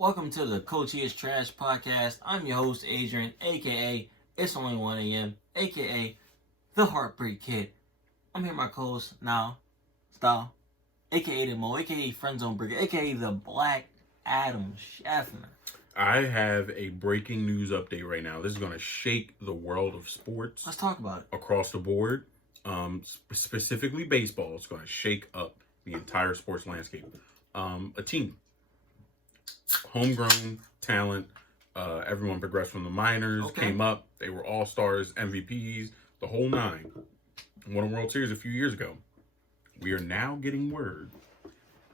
Welcome to the Coach Is Trash podcast. I'm your host, Adrian, aka It's Only 1 a.m., aka The Heartbreak Kid. I'm here with my co-host, Nile, Style, aka The Mo, aka Friendzone Breaker, aka The Black Adam Schaffner. I have a breaking news update right now. This is going to shake the world of sports. Let's talk about it. Across the board, specifically baseball. It's going to shake up the entire sports landscape. A team. Homegrown talent. Everyone progressed from the minors, came up. They were all-stars, MVPs, the whole nine. Won a World Series a few years ago. We are now getting word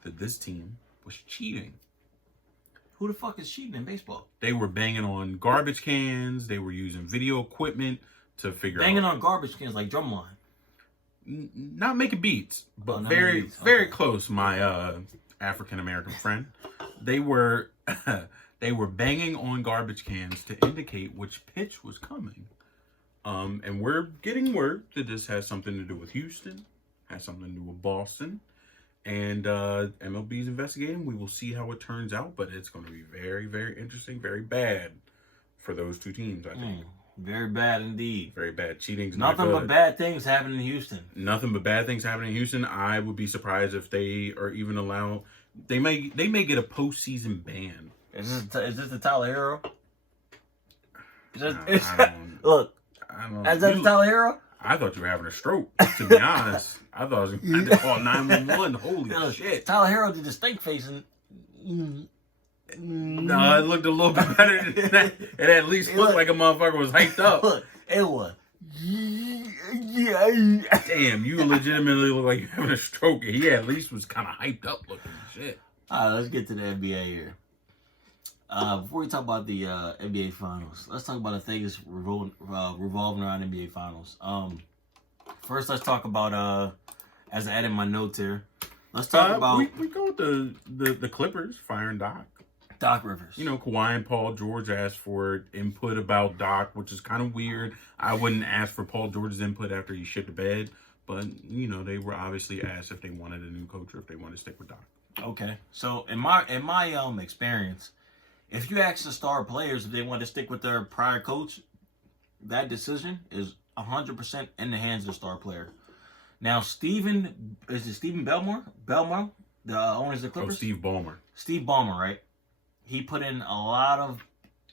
that this team was cheating. Who the fuck is cheating in baseball? They were banging on garbage cans. They were using video equipment to figure banging on garbage cans like drumline. Not making beats, but very close, my African-American friend. They were banging on garbage cans to indicate which pitch was coming. And we're getting word that this has something to do with Houston, has something to do with Boston. And MLB's investigating. We will see how it turns out, but it's going to be very, very interesting, very bad for those two teams, I think. Very bad indeed. Very bad. Cheating's nothing but bad things happen in Houston. Nothing but bad things happen in Houston. I would be surprised if they are even allowed. They may get a postseason ban. Is this the Tyler Hero? Look, is that the Tyler Hero? I thought you were having a stroke, to be honest. I thought I had to call 911. Holy shit. Tyler Hero did the stink face and... No, it looked a little bit better than that. It at least looked like a motherfucker was hyped up. Look, it was. Damn, you legitimately look like you're having a stroke. He at least was kind of hyped up looking. Shit. All right, let's get to the NBA here. Before we talk about the NBA Finals, let's talk about the things revolving around NBA Finals. First, let's talk about, as I added my notes here, let's talk about... We go with the Clippers firing Doc Rivers. You know, Kawhi and Paul George asked for input about Doc, which is kind of weird. I wouldn't ask for Paul George's input after he shit the bed. But, you know, they were obviously asked if they wanted a new coach or if they wanted to stick with Doc. Okay. So, in my experience, if you ask the star players if they want to stick with their prior coach, that decision is 100% in the hands of the star player. Now, Stephen Belmore? Belmore? The owners of the Clippers? Steve Ballmer. Steve Ballmer, right? He put in a lot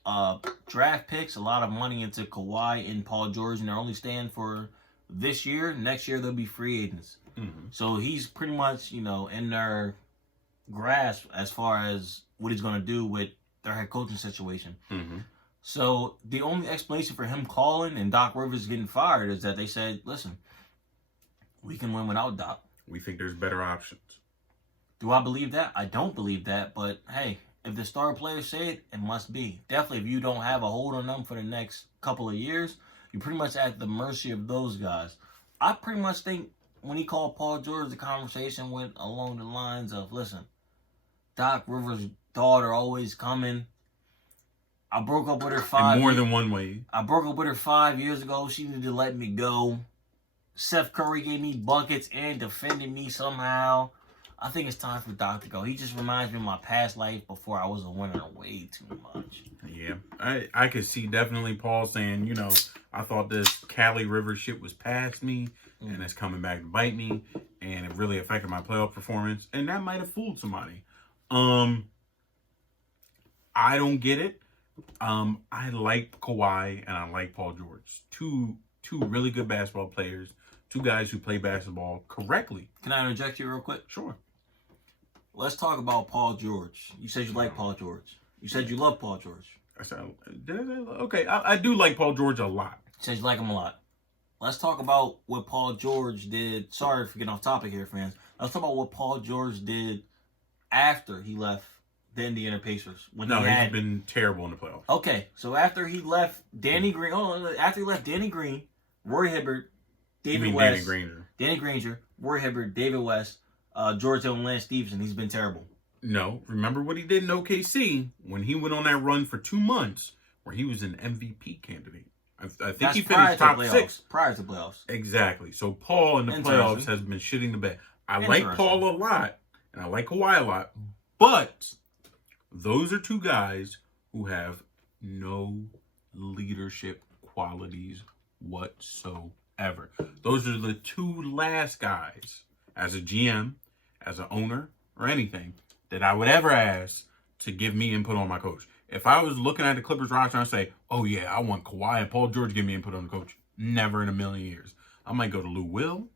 of draft picks, a lot of money into Kawhi and Paul George, and they're only staying for this year. Next year, they'll be free agents. Mm-hmm. So he's pretty much, you know, in their grasp as far as what he's going to do with their head coaching situation. Mm-hmm. So the only explanation for him calling and Doc Rivers getting fired is that they said, listen, we can win without Doc. We think there's better options. Do I believe that? I don't believe that, but hey, if the star players say it, it must be. Definitely, if you don't have a hold on them for the next couple of years, you're pretty much at the mercy of those guys. I pretty much think when he called Paul George, the conversation went along the lines of, listen, Doc Rivers' daughter always coming. I broke up with her in more than one way. I broke up with her 5 years ago. She needed to let me go. Seth Curry gave me buckets and defended me somehow. I think it's time for Doc to go. He just reminds me of my past life before I was a winner way too much. Yeah, I could see definitely Paul saying, you know, I thought this Cali River shit was past me and it's coming back to bite me and it really affected my playoff performance and that might have fooled somebody. I don't get it. I like Kawhi and I like Paul George. Two really good basketball players. Two guys who play basketball correctly. Can I interject you real quick? Sure. Let's talk about Paul George. You said you like Paul George. You said you love Paul George. I said, okay, I do like Paul George a lot. You said you like him a lot. Let's talk about what Paul George did. Sorry for getting off topic here, fans. Let's talk about what Paul George did after he left the Indiana Pacers. He's been terrible in the playoffs. Okay, so after he left Danny Green, Roy Hibbert, David West, Danny Granger, Roy Hibbert, David West, George Hill, and Lance Stevenson. He's been terrible. No, remember what he did in OKC when he went on that run for 2 months where he was an MVP candidate. I think he finished top 6. Prior to playoffs. Exactly. So Paul in the playoffs has been shitting the bed. I like Paul a lot, and I like Kawhi a lot, but Those are two guys who have no leadership qualities whatsoever. Those are the two last guys, as a GM, as an owner, or anything, that I would ever ask to give me input on my coach. If I was looking at the Clippers roster and say, oh yeah, I want Kawhi and Paul George to give me input on the coach, never in a million years. I might go to Lou Will.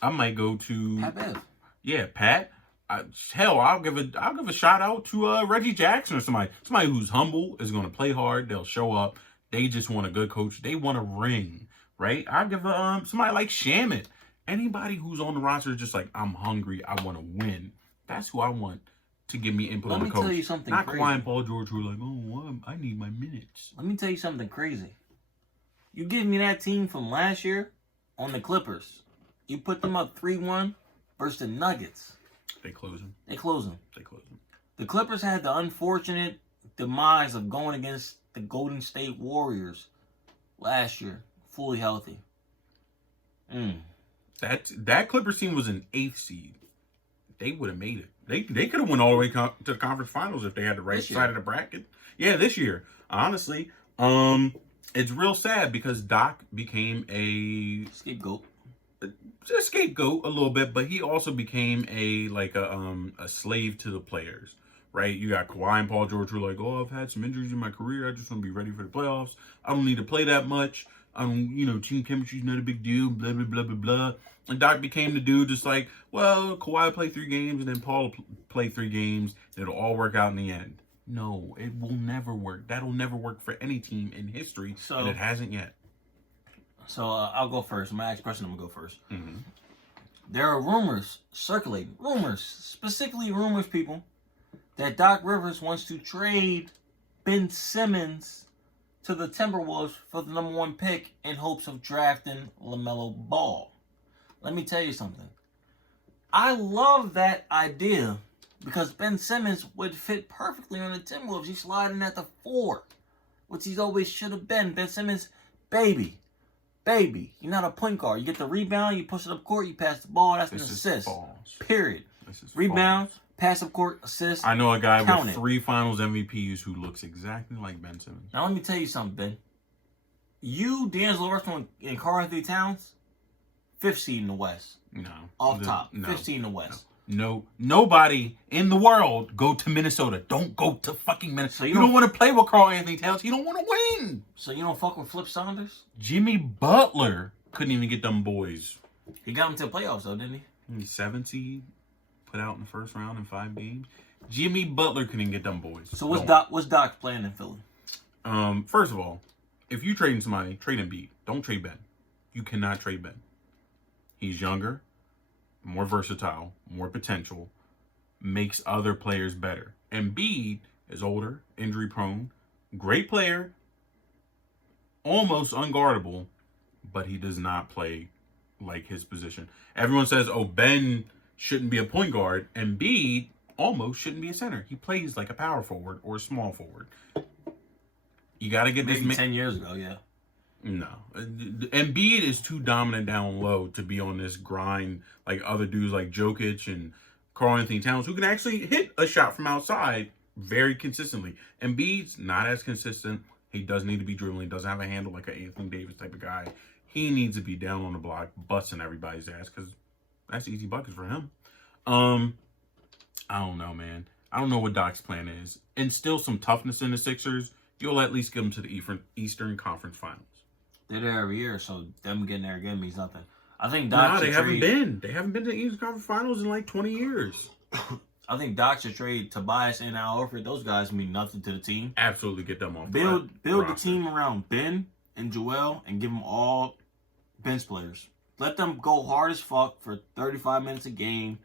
I might go to Pat Bev. Yeah, Pat. I'll give a shout out to Reggie Jackson or somebody who's humble, is going to play hard. They'll show up. They just want a good coach. They want a ring, right? I'll give somebody like Shamit. Anybody who's on the roster is just like, I'm hungry. I want to win. That's who I want to give me input on the coach. Let me tell you something Not crazy. Kawhi and Paul George who are like, oh, I need my minutes. Let me tell you something crazy. You give me that team from last year on the Clippers. You put them up 3-1 versus the Nuggets. They close them. They close them. The Clippers had the unfortunate demise of going against the Golden State Warriors last year, fully healthy. That Clippers team was an 8th seed. They would have made it. They could have went all the way to the conference finals if they had the right side of the bracket. Yeah, this year. Honestly, it's real sad because Doc became a scapegoat. A scapegoat a little bit, but he also became a slave to the players, right? You got Kawhi and Paul George who are like, oh, I've had some injuries in my career. I just want to be ready for the playoffs. I don't need to play that much. Team chemistry's not a big deal, blah, blah, blah, blah, blah. And Doc became the dude just like, well, Kawhi play 3 games and then Paul play 3 games. And it'll all work out in the end. No, it will never work. That'll never work for any team in history, and it hasn't yet. So I'll go first. My next question, I'm going to go first. Mm-hmm. There are rumors circulating, specifically rumors, people, that Doc Rivers wants to trade Ben Simmons to the Timberwolves for the number 1 pick in hopes of drafting LaMelo Ball. Let me tell you something. I love that idea because Ben Simmons would fit perfectly on the Timberwolves. He's sliding at the 4, which he always should have been. Ben Simmons, baby. You're not a point guard. You get the rebound, you push it up court, you pass the ball. That's an assist. Period. Rebound, pass up court, assist. I know a guy with 3 Finals MVPs who looks exactly like Ben Simmons. Now let me tell you something, Ben. You, D'Angelo Russell, and Karl Anthony Towns, 5th seed in the West. No. Off top. 5th seed in the West. No, nobody in the world go to Minnesota. Don't go to fucking Minnesota. So you don't want to play with Karl Anthony Towns. You don't want to win. So you don't fuck with Flip Saunders? Jimmy Butler couldn't even get them boys. He got them to the playoffs though, didn't he? 7 seed, put out in the first round in 5 games. Jimmy Butler couldn't get them boys. So what's Doc's plan in Philly? First of all, if you trading somebody, trade Embiid. Don't trade Ben. You cannot trade Ben. He's younger, more versatile, more potential, makes other players better. Embiid is older, injury prone, great player, almost unguardable, but he does not play like his position. Everyone says, oh, Ben shouldn't be a point guard. Embiid almost shouldn't be a center. He plays like a power forward or a small forward. You got to get Maybe this 10 years ago, yeah. No. Embiid is too dominant down low to be on this grind like other dudes like Jokic and Karl Anthony Towns who can actually hit a shot from outside very consistently. Embiid's not as consistent. He does need to be dribbling. Doesn't have a handle like an Anthony Davis type of guy. He needs to be down on the block, busting everybody's ass because that's easy buckets for him. I don't know, man. I don't know what Doc's plan is. Instill some toughness in the Sixers. You'll at least get them to the Eastern Conference Finals. They're there every year, so them getting there again means nothing. I think Doc should haven't been. They haven't been to the Eastern Conference Finals in like 20 years. I think Doc should trade Tobias and Al Horford. Those guys mean nothing to the team. Absolutely get them off. Build the team around Ben and Joel and give them all bench players. Let them go hard as fuck for 35 minutes a game.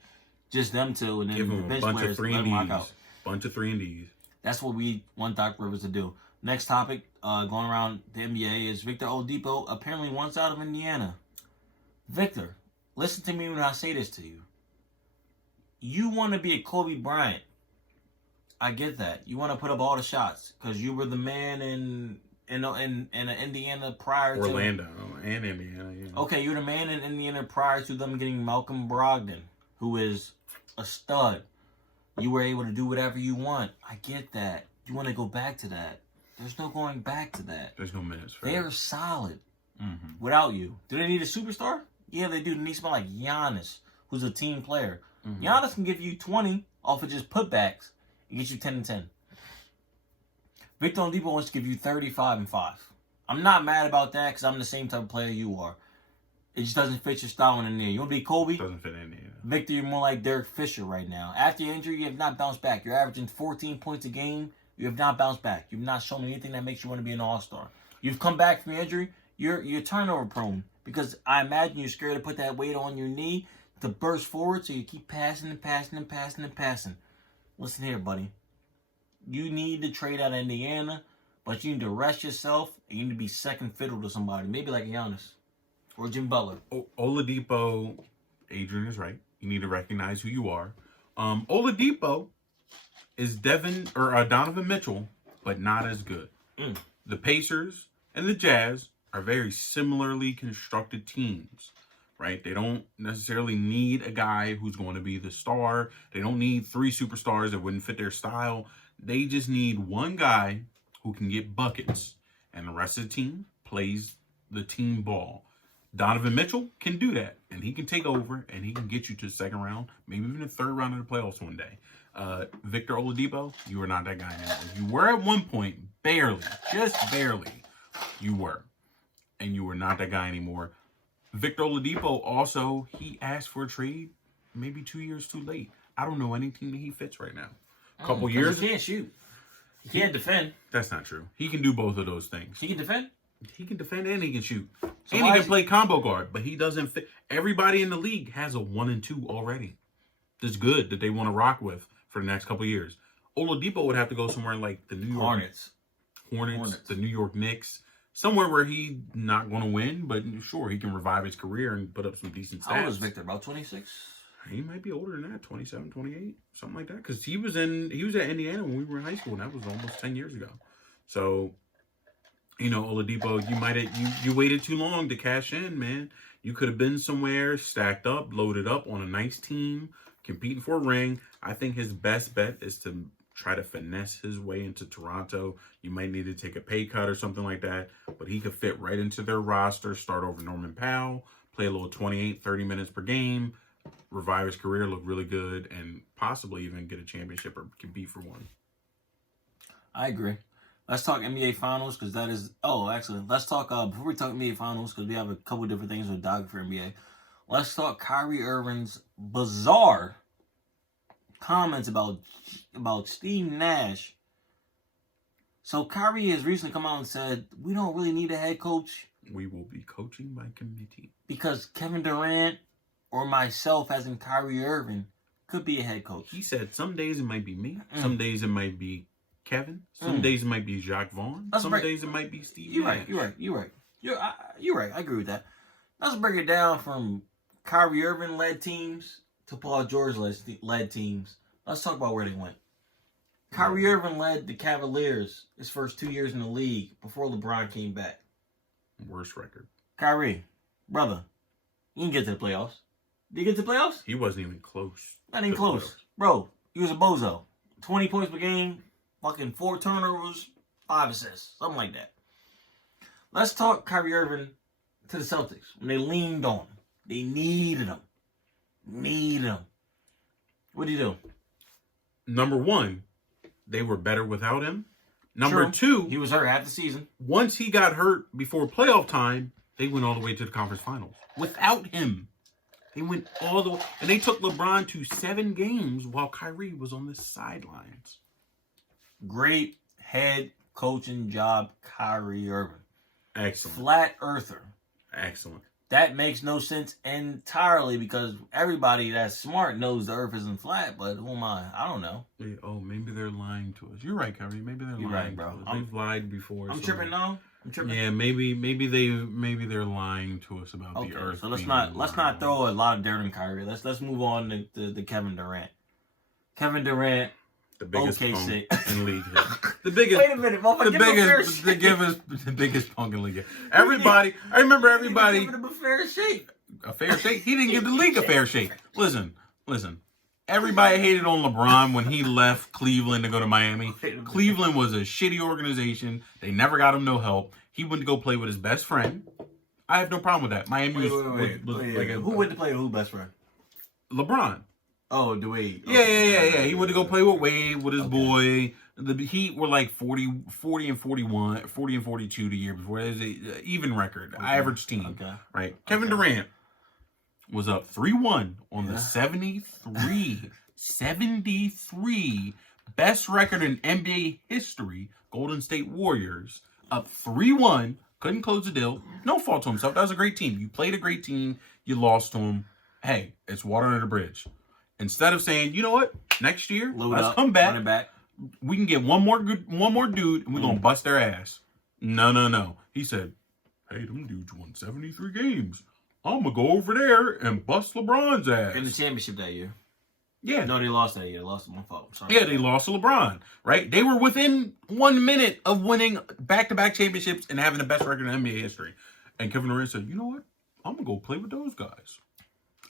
Just them two, and then the bench players let them rock out. Bunch of 3 and Ds. That's what we want Doc Rivers to do. Next topic, going around the NBA, is Victor Oladipo apparently wants out of Indiana. Victor, listen to me when I say this to you. You want to be a Kobe Bryant. I get that. You want to put up all the shots because you were the man in Indiana prior to Orlando and Indiana. Yeah. Okay, you're the man in Indiana prior to them getting Malcolm Brogdon, who is a stud. You were able to do whatever you want. I get that. You want to go back to that. There's no going back to that. There's no minutes for They're that. solid Mm-hmm. without you. Do they need a superstar? Yeah, they do. They need someone like Giannis, who's a team player. Mm-hmm. Giannis can give you 20 off of just putbacks and get you 10 and 10. Victor Oladipo wants to give you 35 and 5. I'm not mad about that because I'm the same type of player you are. It just doesn't fit your style in there. You want to be Kobe? Doesn't fit in there. Victor, you're more like Derek Fisher right now. After your injury, you have not bounced back. You're averaging 14 points a game. You have not bounced back. You've not shown me anything that makes you want to be an all-star. You've come back from your injury. You're turnover prone because I imagine you're scared to put that weight on your knee to burst forward, so you keep passing and passing and passing and passing. Listen here, buddy. You need to trade out of Indiana, but you need to rest yourself and you need to be second fiddle to somebody, maybe like Giannis or Jim Butler. Oladipo, Adrian is right. You need to recognize who you are. Oladipo is Donovan Mitchell, but not as good. The Pacers and the Jazz are very similarly constructed teams, right? They don't necessarily need a guy who's going to be the star. They don't need 3 superstars that wouldn't fit their style. They just need one guy who can get buckets, and the rest of the team plays the team ball. Donovan Mitchell can do that, and he can take over, and he can get you to the second round, maybe even the third round of the playoffs one day. Victor Oladipo, you are not that guy anymore. You were at one point, barely, just barely, you were. And you were not that guy anymore. Victor Oladipo also, he asked for a trade maybe 2 years too late. I don't know any team that he fits right now. A couple years. He can't shoot. He can't defend. That's not true. He can do both of those things. He can defend? He can defend and he can shoot. So and he can play combo guard, but he doesn't fit. Everybody in the league has a 1 and 2 already. That's good that they want to rock with for the next couple years. Oladipo would have to go somewhere like the New York Hornets, the New York Knicks. Somewhere where he's not going to win, but sure, he can revive his career and put up some decent stats. How old is Victor? About 26? He might be older than that, 27, 28, something like that. Because he was at Indiana when we were in high school, and that was almost 10 years ago. So, Oladipo, you waited too long to cash in, man. You could have been somewhere, stacked up, loaded up on a nice team, competing for a ring. I think his best bet is to try to finesse his way into Toronto. You might need to take a pay cut or something like that, but he could fit right into their roster, start over Norman Powell, play a little 28, 30 minutes per game, revive his career, look really good, and possibly even get a championship or compete for one. I agree. Let's talk NBA Finals because that is... Oh, actually, let's talk... before we talk NBA Finals, because we have a couple different things with Dog for NBA, let's talk Kyrie Irving's bizarre comments about Steve Nash. So Kyrie has recently come out and said, we don't really need a head coach. We will be coaching by committee. Because Kevin Durant or myself, as in Kyrie Irving, could be a head coach. He said some days it might be me. Some days it might be Kevin. Some days it might be Jacques Vaughn. Some days it might be Steve Nash. You're right. I agree with that. Let's break it down from Kyrie Irving-led teams to Paul George-led teams. Let's talk about where they went. Kyrie Irving led the Cavaliers his first 2 years in the league before LeBron came back. Worst record. Kyrie, brother, you didn't get to the playoffs. Did you get to the playoffs? He wasn't even close. Not even close. Bro, he was a bozo. 20 points per game, fucking 4 turnovers, 5 assists, something like that. Let's talk Kyrie Irving to the Celtics when they leaned on him. They needed him. What did he do? Number one, they were better without him. Number two, he was hurt half the season. Once he got hurt before playoff time, they went all the way to the conference finals. Without him, they went all the way. And they took LeBron to 7 games while Kyrie was on the sidelines. Great head coaching job, Kyrie Irving. Excellent. Flat earther. Excellent. That makes no sense entirely because everybody that's smart knows the earth isn't flat, but who am I? I don't know. Maybe they're lying to us. You're right, Kyrie. Maybe they're lying right, bro. to us. They've lied before. I'm tripping now. I'm tripping. Yeah, maybe they're lying to us about the earth. So let's not throw a lot of dirt on Kyrie. Let's move on to Kevin Durant. Kevin Durant. The biggest punk OKC. in league. The biggest. Wait a minute, motherfucker. The biggest punk in league. Everybody. I remember everybody. Give him a fair shake. A fair shake. He didn't give the league a fair shake. Listen. Everybody hated on LeBron when he left Cleveland to go to Miami. Cleveland was a shitty organization. They never got him no help. He went to go play with his best friend. I have no problem with that. Miami was like who went to play with who best friend? LeBron. Oh, Dwayne. Yeah. He went to go play with Wade, with his boy. The Heat were like 40 and 41, 40 and 42 the year before. It was an even record, average team. Okay. Right. Kevin Durant was up 3-1 on the 73 best record in NBA history. Golden State Warriors up 3-1. Couldn't close the deal. No fault to himself. That was a great team. You played a great team. You lost to him. Hey, it's water under the bridge. Instead of saying, you know what, next year, let's come back. We can get one more dude, and we're gonna bust their ass. No. He said, "Hey, them dudes won 73 games. I'm gonna go over there and bust LeBron's ass." In the championship that year. Yeah. No, they lost that year. They lost one fault. Sorry. Yeah, they lost to LeBron. Right? They were within 1 minute of winning back-to-back championships and having the best record in NBA history. And Kevin Durant said, "You know what? I'm gonna go play with those guys."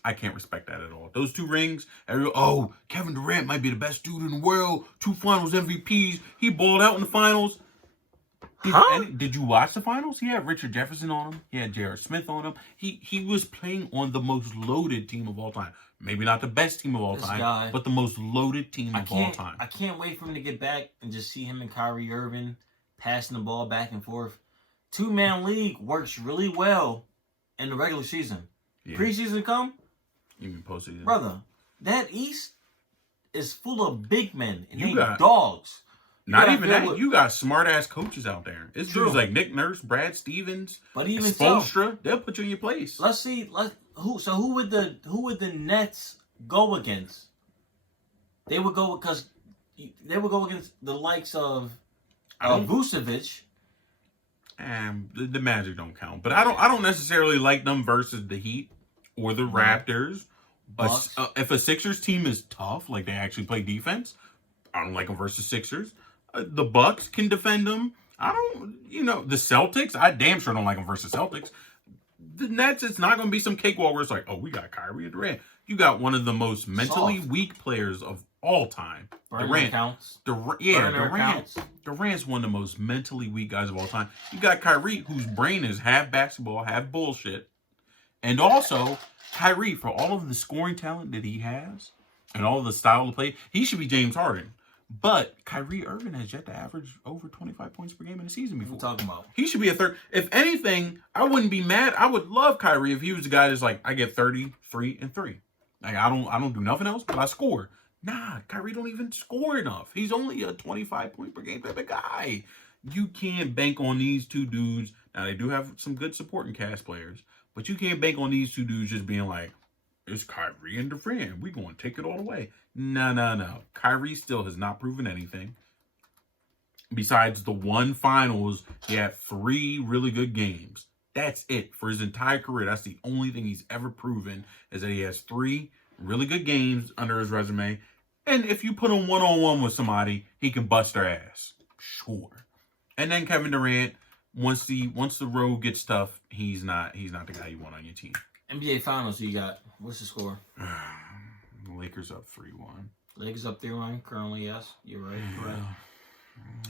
I can't respect that at all. Those 2 rings, Kevin Durant might be the best dude in the world. 2 finals MVPs. He balled out in the finals. Did you watch the finals? He had Richard Jefferson on him. He had J.R. Smith on him. He was playing on the most loaded team of all time. Maybe not the best team of all time, but the most loaded team of all time. I can't wait for him to get back and just see him and Kyrie Irving passing the ball back and forth. 2-man league works really well in the regular season. Yeah. Preseason come. You mean postseason? Brother, that East is full of big men and they dogs. Not even that. You got smart-ass coaches out there. It's dudes like Nick Nurse, Brad Stevens, but even Spoelstra. They'll put you in your place. Let's see. Who would the Nets go against? They would go against the likes of Vucevic. The Magic don't count, but I don't necessarily like them versus the Heat or the Raptors. If a Sixers team is tough, like they actually play defense, I don't like them versus Sixers. The Bucks can defend them. The Celtics, I damn sure don't like them versus Celtics. The Nets, it's not going to be some cakewalk where it's like, we got Kyrie and Durant. You got one of the most mentally weak players of all time. Durant counts. Durant's one of the most mentally weak guys of all time. You got Kyrie, whose brain is half basketball, half bullshit. And also, Kyrie, for all of the scoring talent that he has and all of the style to play, he should be James Harden. But Kyrie Irving has yet to average over 25 points per game in a season before. What are you talking about? He should be a third. If anything, I wouldn't be mad. I would love Kyrie if he was the guy that's like, I get 33 and 3. Like I don't do nothing else, but I score. Nah, Kyrie don't even score enough. He's only a 25 point per game type of guy. You can't bank on these 2 dudes. Now they do have some good supporting cast players, but you can't bank on these 2 dudes just being like, it's Kyrie and Durant. We're going to take it all the way. No. Kyrie still has not proven anything. Besides the 1 finals, he had 3 really good games. That's it. For his entire career, that's the only thing he's ever proven is that he has 3 really good games under his resume. And if you put him one-on-one with somebody, he can bust their ass. Sure. And then Kevin Durant, once the road gets tough, he's not the guy you want on your team. NBA Finals, you got. What's the score? The Lakers up 3-1. Lakers up 3-1 currently, yes. You're right. Correct.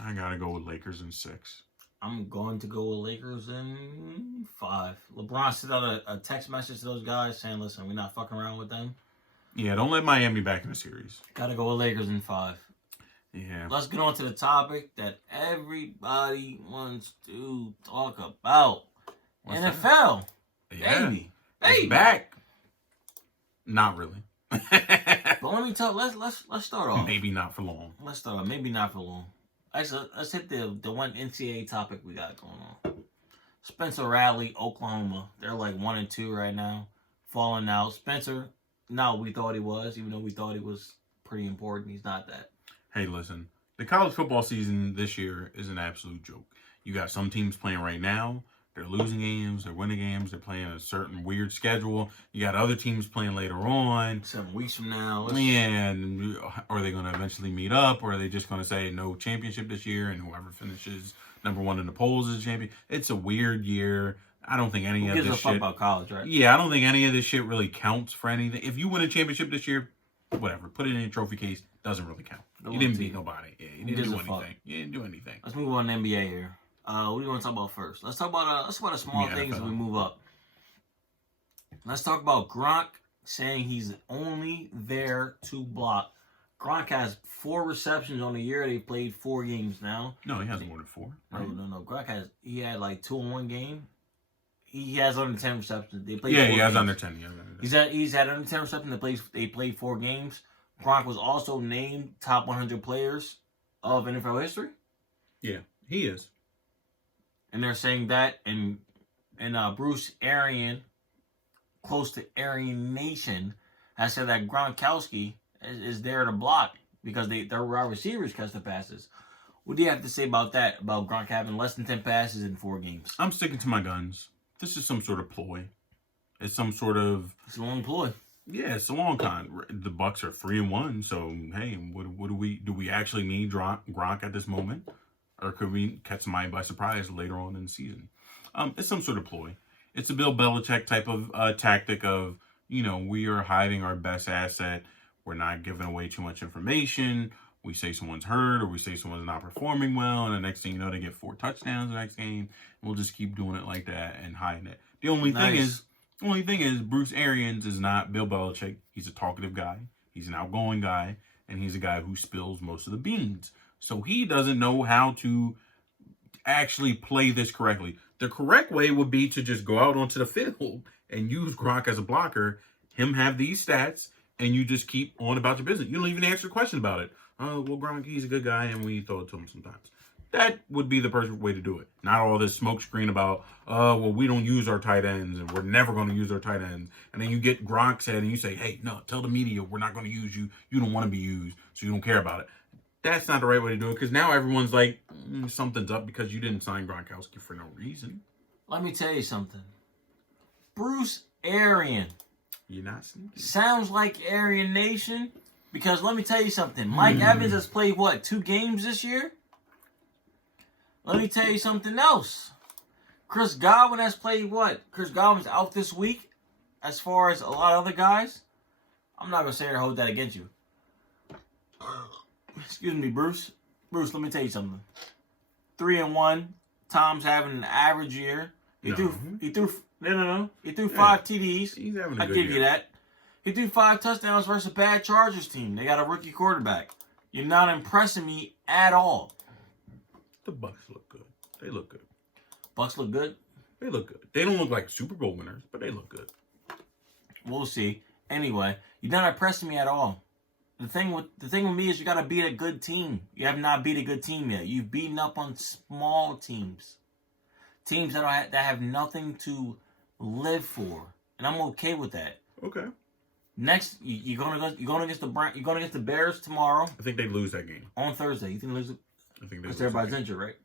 I got to go with Lakers in 6. I'm going to go with Lakers in 5. LeBron sent out a text message to those guys saying, listen, we're not fucking around with them. Yeah, don't let Miami back in the series. Got to go with Lakers in 5. Yeah. Let's get on to the topic that everybody wants to talk about. What's NFL. That? Yeah. Baby. It's back. Not really. But let me tell. Let's start off. Maybe not for long. Let's start off. Maybe not for long. Actually, let's hit the one NCAA topic we got going on. Spencer Rattler, Oklahoma. They're like 1-2 right now, falling out. Spencer, not what we thought he was, even though we thought he was pretty important. He's not that. Hey, listen. The college football season this year is an absolute joke. You got some teams playing right now. They're losing games, they're winning games, they're playing a certain weird schedule. You got other teams playing later on. 7 weeks from now. And are they going to eventually meet up, or are they just going to say no championship this year and whoever finishes number 1 in the polls is a champion? It's a weird year. I don't think any of this shit. Who gives a fuck about college, right? Yeah, I don't think any of this shit really counts for anything. If you win a championship this year, whatever. Put it in a trophy case. Doesn't really count. You didn't beat nobody. Yeah, you didn't do anything. You didn't do anything. Let's move on to NBA here. What do you want to talk about first? Let's talk about the small things as we move up. Let's talk about Gronk saying he's only there to block. Gronk has 4 receptions on the year. They played 4 games now. No, he has more than 4. Right? No. Gronk had like 2 in one game. He has under 10 receptions. They played. He has games. under 10. He's had under 10 receptions. They played 4 games. Gronk was also named top 100 players of NFL history. Yeah, he is. And they're saying that, and Bruce Arian, close to Arian Nation, has said that Gronkowski is there to block because their wide receivers catch the passes. What do you have to say about that? About Gronk having less than 10 passes in 4 games? I'm sticking to my guns. This is some sort of ploy. It's some sort of... It's a long ploy. Yeah, it's a long con. The Bucks are 3-1, so hey, what do we actually need Gronk at this moment, or could we catch somebody by surprise later on in the season? It's some sort of ploy. It's a Bill Belichick type of tactic of, we are hiding our best asset. We're not giving away too much information. We say someone's hurt or we say someone's not performing well, and the next thing you know, they get 4 touchdowns the next game. We'll just keep doing it like that and hiding it. The only thing is, Bruce Arians is not Bill Belichick. He's a talkative guy. He's an outgoing guy, and he's a guy who spills most of the beans. So he doesn't know how to actually play this correctly. The correct way would be to just go out onto the field and use Gronk as a blocker, him have these stats, and you just keep on about your business. You don't even answer a question about it. Oh, well, Gronk, he's a good guy, and we throw it to him sometimes. That would be the perfect way to do it. Not all this smoke screen about, well, we don't use our tight ends, and we're never going to use our tight ends. And then you get Gronk's head, and you say, hey, no, tell the media we're not going to use you. You don't want to be used, so you don't care about it. That's not the right way to do it, because now everyone's like, something's up because you didn't sign Gronkowski for no reason. Let me tell you something. Bruce Arian. You're not sneaky. Sounds like Arian Nation, because let me tell you something. Mike Evans has played, 2 games this year? Let me tell you something else. Chris Godwin has played what? Chris Godwin's out this week as far as a lot of other guys. I'm not going to say or hold that against you. Excuse me, Bruce. Bruce, let me tell you something. 3-1. Tom's having an average year. He threw 5 TDs. He's having a I good give year. you that. He threw 5 touchdowns versus a bad Chargers team. They got a rookie quarterback. You're not impressing me at all. The Bucks look good. They look good. Bucks look good? They look good. They don't look like Super Bowl winners, but they look good. We'll see. Anyway, you're not impressing me at all. The thing with me is you got to beat a good team. You have not beat a good team yet. You've beaten up on small teams. Teams that have nothing to live for. And I'm okay with that. Okay. Next, you're going against the Bears tomorrow. I think they lose that game. On Thursday. You think they lose it? I think they Because lose everybody's injured, right?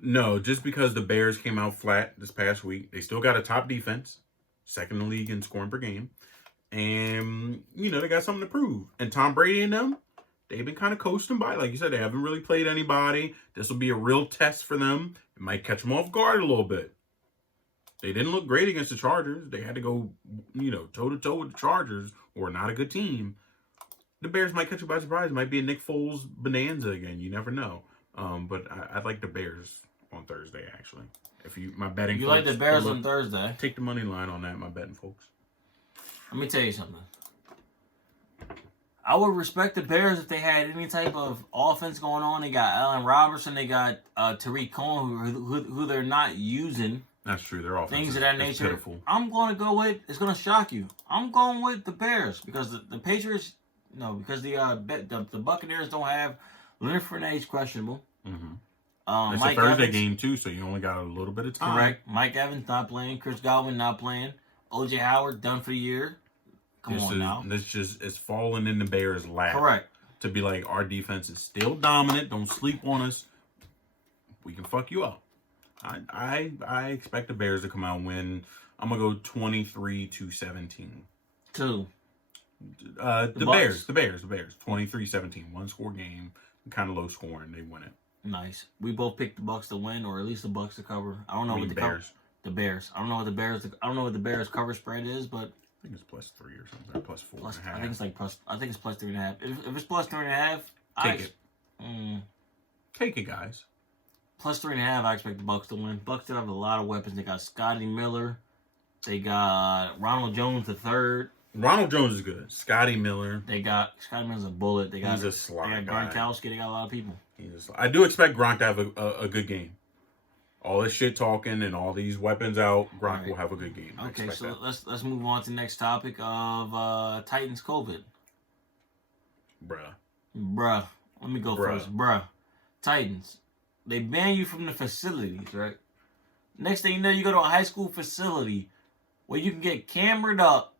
No, just because the Bears came out flat this past week. They still got a top defense. Second in the league in scoring per game. And, they got something to prove. And Tom Brady and them, they've been kind of coasting by. Like you said, they haven't really played anybody. This will be a real test for them. It might catch them off guard a little bit. They didn't look great against the Chargers. They had to go, toe-to-toe with the Chargers, or not a good team. The Bears might catch you by surprise. It might be a Nick Foles bonanza again. You never know. But I'd like the Bears on Thursday, actually. My betting You folks, like the Bears on Thursday? Take the money line on that, my betting folks. Let me tell you something. I would respect the Bears if they had any type of offense going on. They got Allen Robertson. They got Tariq Cohen, who they're not using. That's true. Their offense things of that nature. Pitiful. I'm going to go with. It's going to shock you. I'm going with the Bears because the Patriots. No, because the Buccaneers don't have Leonard Fournette's questionable. Mm-hmm. It's Mike a Thursday Evans, game too, so you only got a little bit of time. Correct. Mike Evans not playing. Chris Godwin not playing. O.J. Howard done for the year. Come on now. It's falling in the Bears' lap. Correct. To be like, our defense is still dominant. Don't sleep on us. We can fuck you up. I expect the Bears to come out and win. I'm gonna go 23-17. Two. The Bears. 23-17. 1-score game. Kind of low scoring. They win it. Nice. We both picked the Bucks to win, or at least the Bucks to cover. I don't know what the Bears. The Bears. I don't know what the Bears. I don't know what the Bears cover spread is, but think it's +3 or something. Or +4.5. I think it's like plus. I think it's +3.5. If it's +3.5, take it. Take it, guys. +3.5. I expect the Bucks to win. Bucks still have a lot of weapons. They got Scotty Miller. They got Ronald Jones III. Ronald Jones is good. Scotty Miller. They got Scotty Miller's a bullet. They got He's a slot. They got Gronkowski. They got a lot of people. I do expect Gronk to have a good game. All this shit talking and all these weapons out, Gronk will have a good game. Okay, so let's move on to the next topic of Titans COVID. Bruh. Let me go first. Bruh. Titans. They ban you from the facilities, right? Next thing you know, you go to a high school facility where you can get camered up,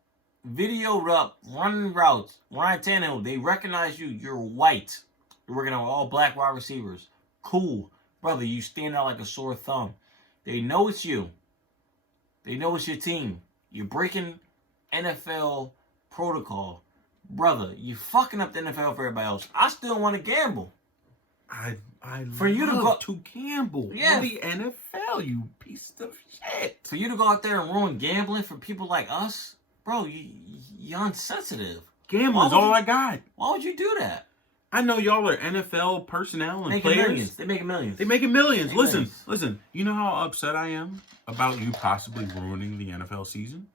videoed up, running routes. Ryan Tannehill, they recognize you. You're white. You're working on all black wide receivers. Cool. Brother, you stand out like a sore thumb. They know it's you. They know it's your team. You're breaking NFL protocol. Brother, you're fucking up the NFL for everybody else. I still want to gamble. I for you to gamble. Yeah. The NFL, you piece of shit. For you to go out there and ruin gambling for people like us, bro, you're insensitive. Gambling's all I got. Why would you do that? I know y'all are NFL personnel and players. Millions. They making millions. They making millions. Listen. You know how upset I am about you possibly ruining the NFL season?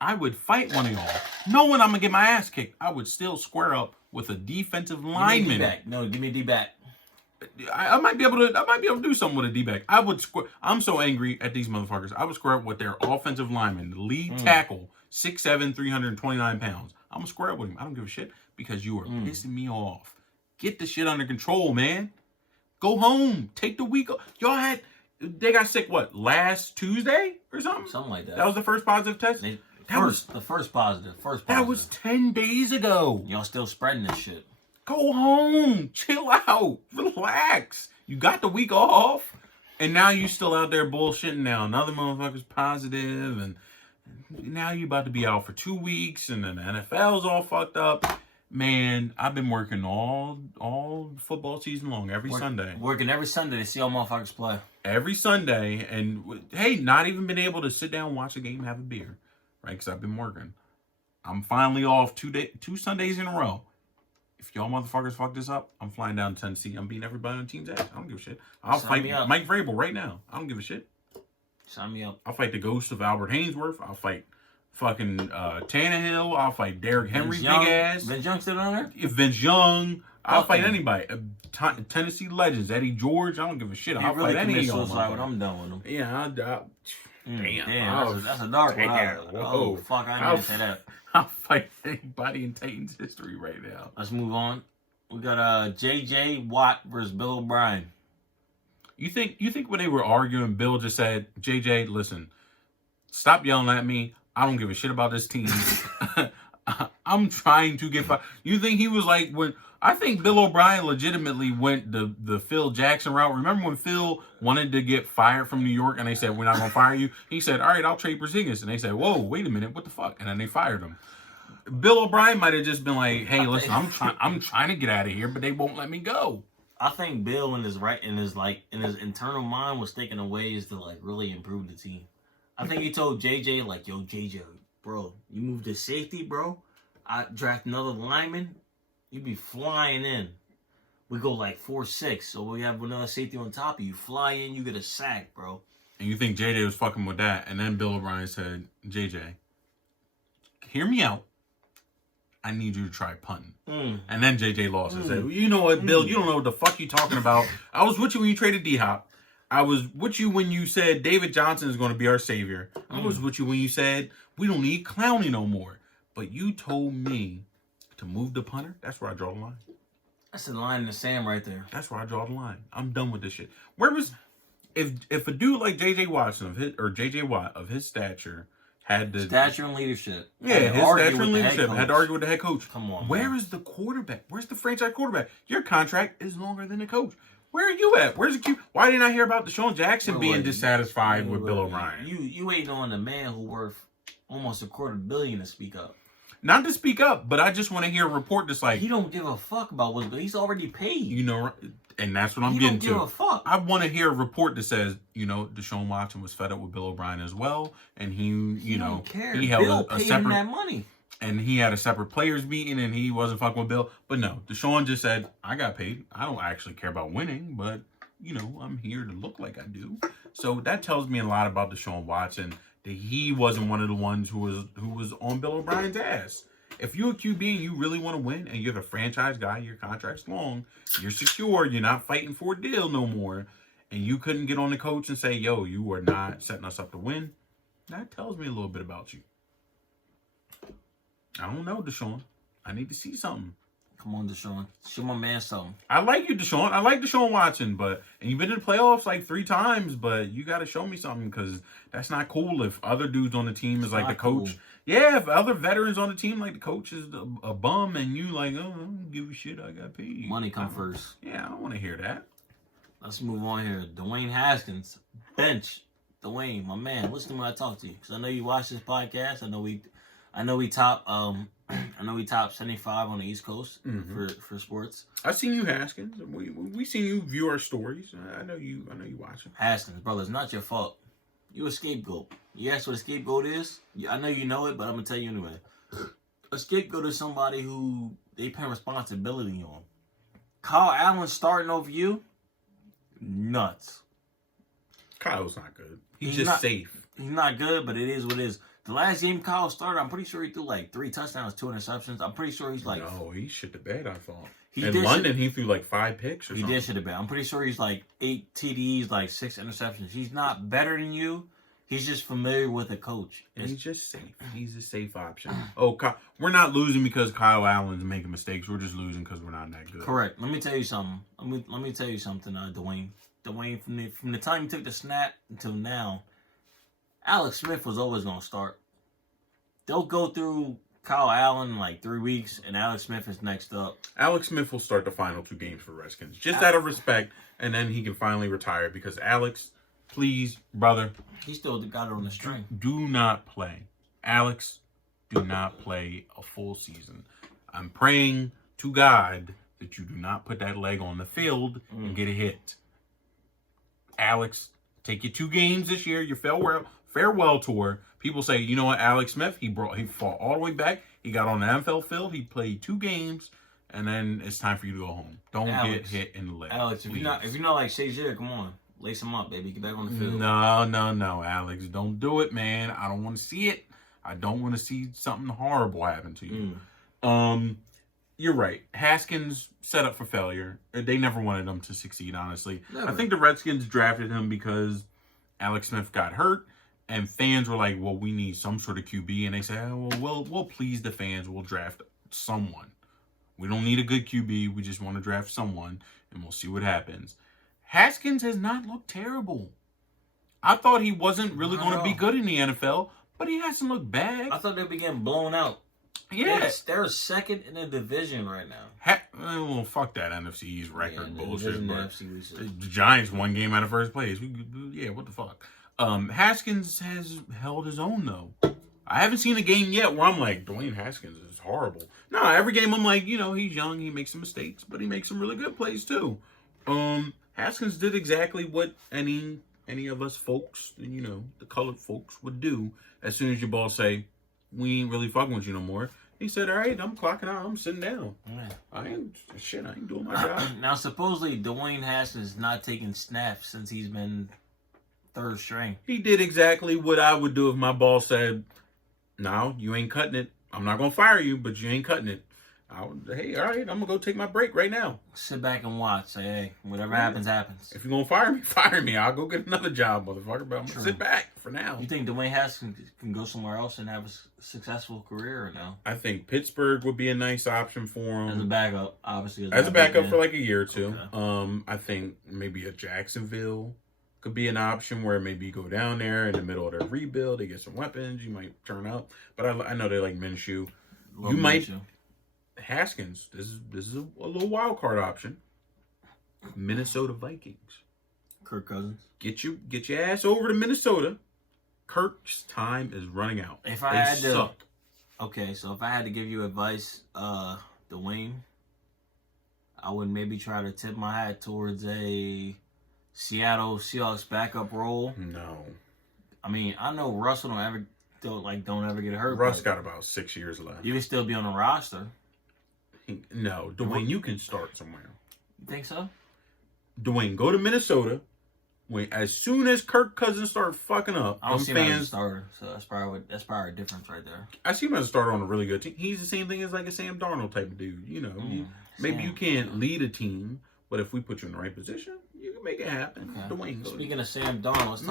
I would fight one of y'all. Knowing I'm gonna get my ass kicked, I would still square up with a defensive lineman. Give me a D-back. I might be able to do something with a D-back. I would square. I'm so angry at these motherfuckers. I would square up with their offensive lineman, the lead tackle, 6'7", 329 pounds. I'm gonna square up with him. I don't give a shit because you are pissing me off. Get the shit under control, man. Go home. Take the week off. They got sick, last Tuesday or something? Something like that. That was the first positive test? The first positive. That was 10 days ago. Y'all still spreading this shit. Go home. Chill out. Relax. You got the week off. And now you still out there bullshitting now. Another motherfucker's positive. And now you about to be out for 2 weeks. And then the NFL's all fucked up. Man, I've been working all football season long, every Sunday. Working every Sunday to see all motherfuckers play. Every Sunday. And, hey, not even been able to sit down, watch a game, have a beer. Right? Because I've been working. I'm finally off 2 Sundays in a row. If y'all motherfuckers fuck this up, I'm flying down to Tennessee. I'm beating everybody on the team's ass. I don't give a shit. I'll fight Mike Vrabel right now. I don't give a shit. Sign me up. I'll fight the ghost of Albert Hainsworth. I'll fight fucking Tannehill. I'll fight Derrick Henry, big ass. Vince Young still on there? Vince Young. I'll fight anybody. Tennessee legends. Eddie George. I don't give a shit. I'll fight any of y'all. When I'm done with them. Yeah, Damn, that's a dark one. Oh, fuck, I didn't say that. I'll fight anybody in Titans history right now. Let's move on. We got J.J. Watt versus Bill O'Brien. You think when they were arguing, Bill just said, JJ, listen, stop yelling at me. I don't give a shit about this team. I'm trying to get fired. You think he was like when I think Bill O'Brien legitimately went the Phil Jackson route. Remember when Phil wanted to get fired from New York and they said, we're not going to fire you? He said, all right, I'll trade Porzingis. And they said, whoa, wait a minute, what the fuck? And then they fired him. Bill O'Brien might have just been like, hey, listen, I'm trying to get out of here, but they won't let me go. I think Bill in his internal mind was thinking of ways to like really improve the team. I think he told JJ like, yo, JJ, bro, you move to safety, bro. I draft another lineman. You be flying in. We go like 4-6, so we have another safety on top of you. Fly in, you get a sack, bro. And you think JJ was fucking with that, and then Bill O'Brien said, JJ, hear me out. I need you to try punting. And then JJ lost and said, you know what, Bill, you don't know what the fuck you talking about. I was with you when you traded D-Hop. I was with you when you said David Johnson is going to be our savior. I was with you when you said we don't need Clowney no more. But you told me to move the punter. That's where I draw the line. That's the line in the sand right there. That's where I draw the line. I'm done with this shit. Where was if a dude like JJ Watt of his stature had the stature and leadership. Yeah, his stature and leadership had to argue with the head coach. Come on. Where is the quarterback? Where's the franchise quarterback? Your contract is longer than the coach. Where are you at? Where's the Q? Why didn't I hear about Deshaun Jackson being dissatisfied with Bill O'Brien? You waiting on the man who worth almost $250 million to speak up. Not to speak up, but I just want to hear a report that's like, he don't give a fuck about what's good. He's already paid. you know, and that's what I'm he getting don't give to. a fuck. I want to hear a report that says, you know, Deshaun Watson was fed up with Bill O'Brien as well, and he don't care. he held Bill a paid separate him that money. and he had a separate players meeting, and he wasn't fucking with Bill. But no, Deshaun just said, I got paid. I don't actually care about winning, but, you know, I'm here to look like I do. So that tells me a lot about Deshaun Watson, that he wasn't one of the ones who was on Bill O'Brien's ass. If you're a QB and you really want to win, and you're the franchise guy, your contract's long, you're secure, you're not fighting for a deal no more, and you couldn't get on the coach and say, yo, you are not setting us up to win, that tells me a little bit about you. I don't know, Deshaun. I need to see something. Come on, Deshaun. Show my man something. I like you, Deshaun. I like Deshaun Watson, and you've been in the playoffs like 3 times, but you got to show me something, because that's not cool if other dudes on the team is like the coach. Cool. Yeah, if other veterans on the team like the coach is a bum, and you like, oh, I don't give a shit, I got paid. Money come first. Yeah, I don't want to hear that. Let's move on here. Dwayne Haskins, bench. Dwayne, my man, listen to when I talk to you, because I know you watch this podcast. I know we top I know we top 75 on the East Coast for sports. I've seen you, Haskins. We seen you view our stories. I know you watch them. Haskins, brother, it's not your fault. You a scapegoat. You ask what a scapegoat is? I know you know it, but I'm gonna tell you anyway. A scapegoat is somebody who they put responsibility on. Kyle Allen starting over you? Nuts. Kyle's not good. He's just not safe. He's not good, but it is what it is. The last game Kyle started, I'm pretty sure he threw like 3 touchdowns, 2 interceptions. I'm pretty sure he's like... No, he shit the bed, I thought. In London, he threw like 5 picks or something. He did shit the bed. I'm pretty sure he's like 8 TDs, like 6 interceptions. He's not better than you. He's just familiar with the coach. And he's just safe. He's a safe option. Oh, we're not losing because Kyle Allen's making mistakes. We're just losing because we're not that good. Correct. Let me tell you something. Let me tell you something, Dwayne. Dwayne, from the time he took the snap until now, Alex Smith was always going to start. They'll go through Kyle Allen in like 3 weeks, and Alex Smith is next up. Alex Smith will start the final 2 games for Redskins, just out of respect, and then he can finally retire, because Alex, please, brother. He still got it on the string. Do not play. Alex, do not play a full season. I'm praying to God that you do not put that leg on the field and get a hit. Alex, take your 2 games this year, your farewell tour. People say, you know what, Alex Smith, he fought all the way back. He got on the NFL field. He played 2 games, and then it's time for you to go home. Don't get hit in the leg. Alex, if you're not like Shazier, come on, lace him up, baby. Get back on the field. No, Alex, don't do it, man. I don't want to see it. I don't want to see something horrible happen to you. You're right. Haskins set up for failure. They never wanted him to succeed, honestly. Never. I think the Redskins drafted him because Alex Smith got hurt. And fans were like, well, we need some sort of QB. And they said, oh, well, we'll please the fans. We'll draft someone. We don't need a good QB. We just want to draft someone, and we'll see what happens. Haskins has not looked terrible. I thought he wasn't really going to be good in the NFL, but he hasn't looked bad. I thought they'd be getting blown out. Yeah. They're second in the division right now. Well, fuck that NFC East record bullshit. The Giants 1 game out of first place. What the fuck? Haskins has held his own, though. I haven't seen a game yet where I'm like, Dwayne Haskins is horrible. No, every game I'm like, he's young, he makes some mistakes, but he makes some really good plays, too. Haskins did exactly what any of us folks, the colored folks would do as soon as your boss say, we ain't really fucking with you no more. He said, all right, I'm clocking out, I'm sitting down. Yeah. I ain't doing my job. Now, supposedly, Dwayne Haskins is not taking snaps since he's been 3rd string. He did exactly what I would do if my boss said, no, you ain't cutting it. I'm not going to fire you, but you ain't cutting it. Hey, all right, I'm going to go take my break right now. Sit back and watch. Say, hey, whatever happens, happens. If you're going to fire me, fire me. I'll go get another job, motherfucker, but I'm going to sit back for now. You think Dwayne Haskins can go somewhere else and have a successful career or no? I think Pittsburgh would be a nice option for him. As a backup, obviously. As a backup for like a year or 2. Okay. I think maybe a Jacksonville could be an option where maybe you go down there in the middle of their rebuild, they get some weapons, you might turn up. But I know they like Minshew. Haskins, this is a little wild card option. Minnesota Vikings. Kirk Cousins. Get your ass over to Minnesota. Kirk's time is running out. If I had Okay, so if I had to give you advice, Dwayne, I would maybe try to tip my hat towards a Seattle Seahawks backup role. No. I mean, I know Russell don't ever get hurt. Russ got about 6 years left. You can still be on the roster. No, Dwayne, you can start somewhere. You think so? Dwayne, go to Minnesota. As soon as Kirk Cousins start fucking up, I don't see him as a starter, so that's probably a difference right there. I see him as a starter on a really good team. He's the same thing as like a Sam Darnold type of dude. You know, maybe you can't lead a team, but if we put you in the right position, you can make it happen. Okay. Dwayne, speaking of Sam Darnold,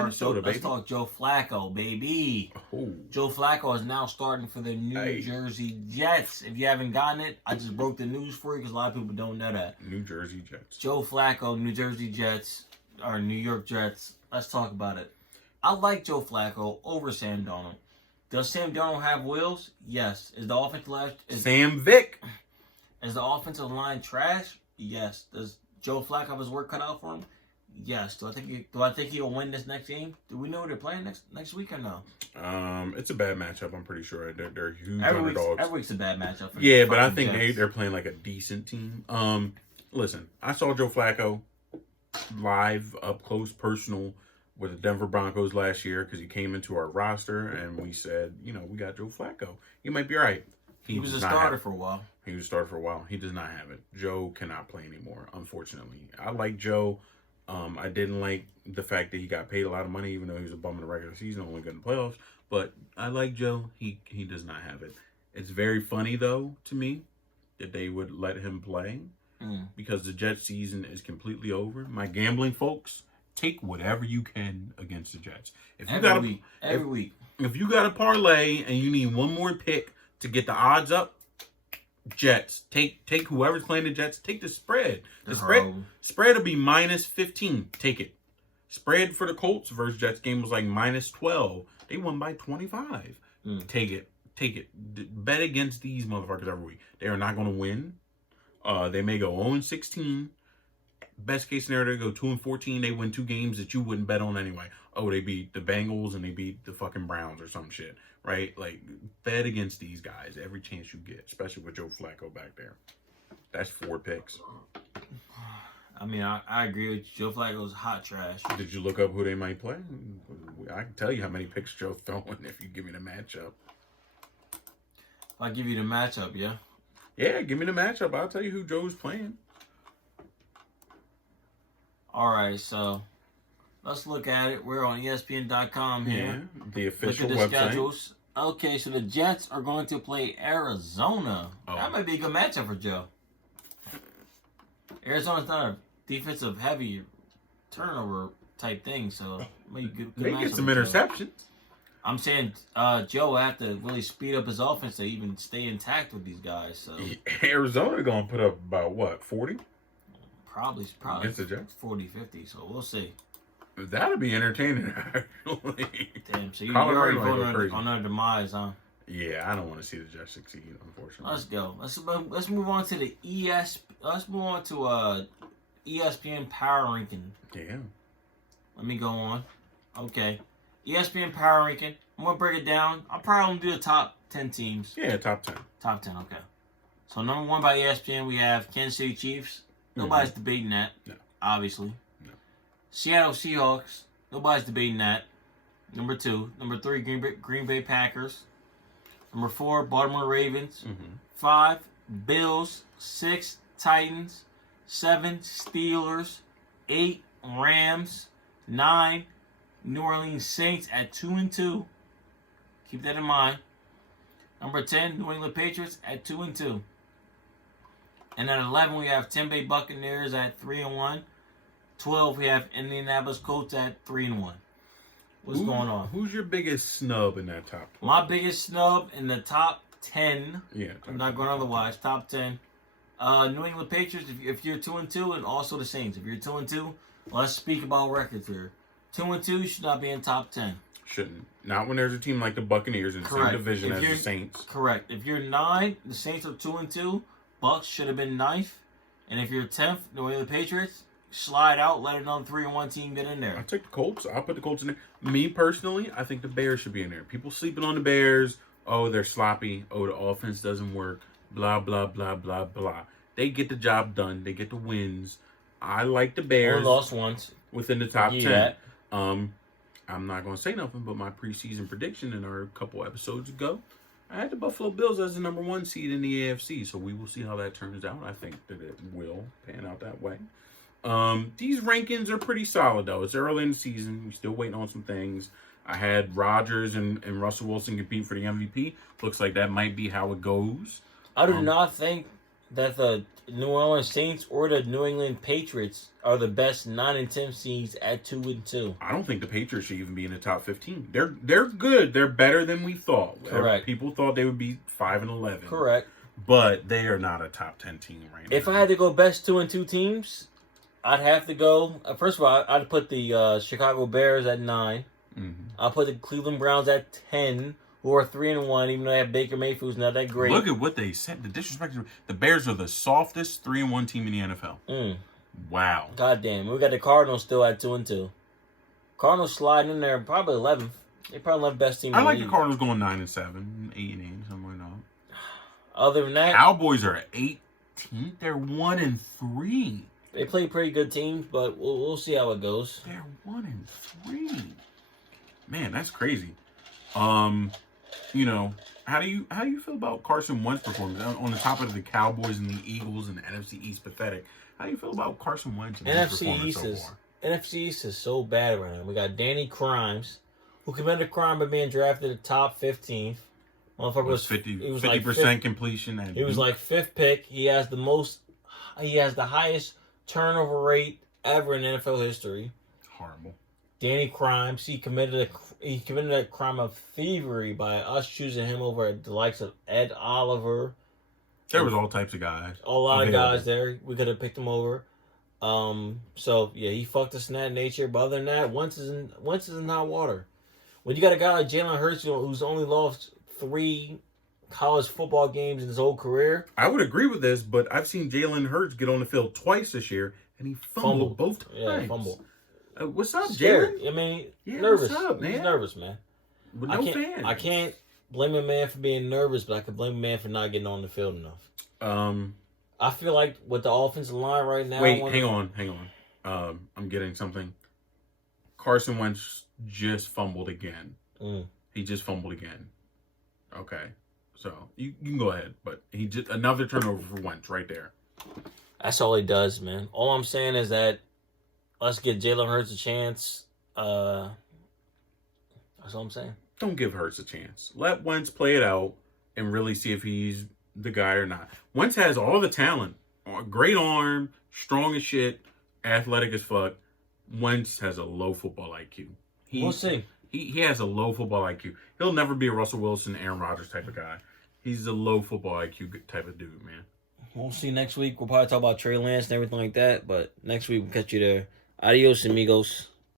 let's talk Joe Flacco, baby. Oh. Joe Flacco is now starting for the New Jersey Jets. If you haven't gotten it, I just broke the news for you because a lot of people don't know that. New Jersey Jets. Joe Flacco, New Jersey Jets, or New York Jets. Let's talk about it. I like Joe Flacco over Sam Darnold. Does Sam Darnold have wheels? Yes. Is the offensive line Sam Vick? Is the offensive line trash? Yes. Does Joe Flacco have his work cut out for him? Yes. Do I think he'll win this next game? Do we know who they're playing next week or no? It's a bad matchup. I'm pretty sure they're huge underdogs. underdogs. Every week's a bad matchup. Yeah, but I think they're playing like a decent team. Listen, I saw Joe Flacco live, up close, personal with the Denver Broncos last year because he came into our roster and we said, we got Joe Flacco. He might be all right. He was a starter for a while. He was a starter for a while. He does not have it. Joe cannot play anymore, unfortunately. I like Joe. I didn't like the fact that he got paid a lot of money, even though he was a bum in the regular season, only good in the playoffs. But I like Joe. He does not have it. It's very funny, though, to me, that they would let him play because the Jets season is completely over. My gambling folks, take whatever you can against the Jets. If you every week. If you got a parlay and you need one more pick to get the odds up, Jets. Take whoever's playing the Jets. Take the spread. The spread will be -15. Take it. Spread for the Colts versus Jets game was like -12. They won by 25. Take it. Take it. Bet against these motherfuckers every week. They are not going to win. They may go 0-16. Best case scenario, they go 2-14. They win 2 games that you wouldn't bet on anyway. Oh, they beat the Bengals and they beat the fucking Browns or some shit, right? Like, bet against these guys every chance you get, especially with Joe Flacco back there. That's 4 picks. I mean, I agree with you. Joe Flacco's hot trash. Did you look up who they might play? I can tell you how many picks Joe's throwing if you give me the matchup. I'll give you the matchup, yeah? Yeah, give me the matchup. I'll tell you who Joe's playing. All right, so let's look at it. We're on espn.com here. Yeah, the official look at the website. Schedules. Okay, so the Jets are going to play Arizona. Oh. That might be a good matchup for Joe. Arizona's not a defensive heavy turnover type thing, so maybe good they matchup get some for Joe. interceptions. I'm saying Joe will have to really speed up his offense to even stay intact with these guys. So Arizona going to put up about what, 40? Probably against the Jets? 40, 50. So we'll see. That'd be entertaining, actually. Damn, so you're already voting on their demise, huh? Yeah, I don't want to see the Jets succeed, unfortunately. Let's go. Let's move on to the ESPN Power Ranking. Yeah. Let me go on. Okay. ESPN Power Ranking. I'm gonna break it down. I'll probably do the top 10 teams. Yeah, top 10. Top 10. Okay. So number 1 by ESPN, we have Kansas City Chiefs. Nobody's debating that. No. Obviously. No. Seattle Seahawks. Nobody's debating that. Number 2. Number 3, Green Bay Packers. Number 4, Baltimore Ravens. 5, Bills. 6, Titans. 7, Steelers. 8, Rams. 9, New Orleans Saints at 2-2. Keep that in mind. Number 10, New England Patriots at 2-2. And at 11, we have Tampa Bay Buccaneers at 3-1. 12, we have Indianapolis Colts at 3-1. What's going on? Who's your biggest snub in that top 12? My biggest snub in the top 10. Yeah. I'm not going otherwise. Top 10. New England Patriots, if you're 2-2, and also the Saints. If you're 2-2, let's speak about records here. 2-2 should not be in top 10. Shouldn't. Not when there's a team like the Buccaneers in the same division as the Saints. Correct. If you're 9, the Saints are 2-2. Bucks should have been 9th. And if you're 10th, New England Patriots, slide out, let another 3-1 team get in there. I'll take the Colts. I'll put the Colts in there. Me personally, I think the Bears should be in there. People sleeping on the Bears. oh, they're sloppy. Oh, the offense doesn't work. Blah, blah, blah, blah, blah. They get the job done. They get the wins. I like the Bears. Only lost once. Within the top 10. That. I'm not going to say nothing, but my preseason prediction in our couple episodes ago, I had the Buffalo Bills as the number 1 seed in the AFC, so we will see how that turns out. I think that it will pan out that way. These rankings are pretty solid, though. It's early in the season. We're still waiting on some things. I had Rodgers and Russell Wilson compete for the MVP. Looks like that might be how it goes. I do not think that the New Orleans Saints or the New England Patriots are the best 9 and 10 seeds at 2-2. I don't think the Patriots should even be in the top 15. They're good. They're better than we thought. Correct. People thought they would be 5 and 11. Correct. But they are not a top 10 team right now. If I had to go best 2-2 teams, I'd have to go. First of all, I'd put the Chicago Bears at 9. Mm-hmm. I'll put the Cleveland Browns at 10. Who are 3-1, even though they have Baker Mayfield, who's not that great. Look at what they said. The disrespect. The Bears are the softest 3-1 team in the NFL. Wow. Goddamn. We got the Cardinals still at 2-2. Cardinals sliding in there, probably 11th. They probably 11th best team. I like the Cardinals going 9-7, 8-8, something like that. Other than that, Cowboys are 18th. They're 1-3. They play pretty good teams, but we'll see how it goes. They're 1-3. Man, that's crazy. You know, how do you feel about Carson Wentz performance on the top of the Cowboys and the Eagles and the NFC East pathetic? How do you feel about Carson Wentz and his performance so far? NFC East is so bad right now. We got Danny Crimes, who committed a crime by being drafted at top 15th. Motherfucker was 50% completion. He was like 5th pick. He has the highest turnover rate ever in NFL history. Horrible. Danny Crimes, he committed a crime of thievery by us choosing him over the likes of Ed Oliver. There was all types of guys. A lot of guys there. We could have picked him over. So yeah, he fucked us in that nature. But other than that, Wentz is in hot water. When you got a guy like Jalen Hurts who's only lost 3 college football games in his whole career, I would agree with this, but I've seen Jalen Hurts get on the field twice this year, and he fumbled both times. Yeah, fumbled. What's up, Jalen? I mean, yeah, nervous. What's up, man? He's nervous, man. With no fans. I can't blame a man for being nervous, but I can blame a man for not getting on the field enough. I feel like with the offensive line right now. Wait, hang on. I'm getting something. Carson Wentz just fumbled again. He just fumbled again. Okay, so you can go ahead, but he just another turnover for Wentz right there. That's all he does, man. All I'm saying is that let's get Jalen Hurts a chance. That's all I'm saying. Don't give Hurts a chance. Let Wentz play it out and really see if he's the guy or not. Wentz has all the talent. Great arm, strong as shit, athletic as fuck. Wentz has a low football IQ. We'll see. He has a low football IQ. He'll never be a Russell Wilson, Aaron Rodgers type of guy. He's a low football IQ type of dude, man. We'll see next week. We'll probably talk about Trey Lance and everything like that. But next week, we'll catch you there. Adios, amigos.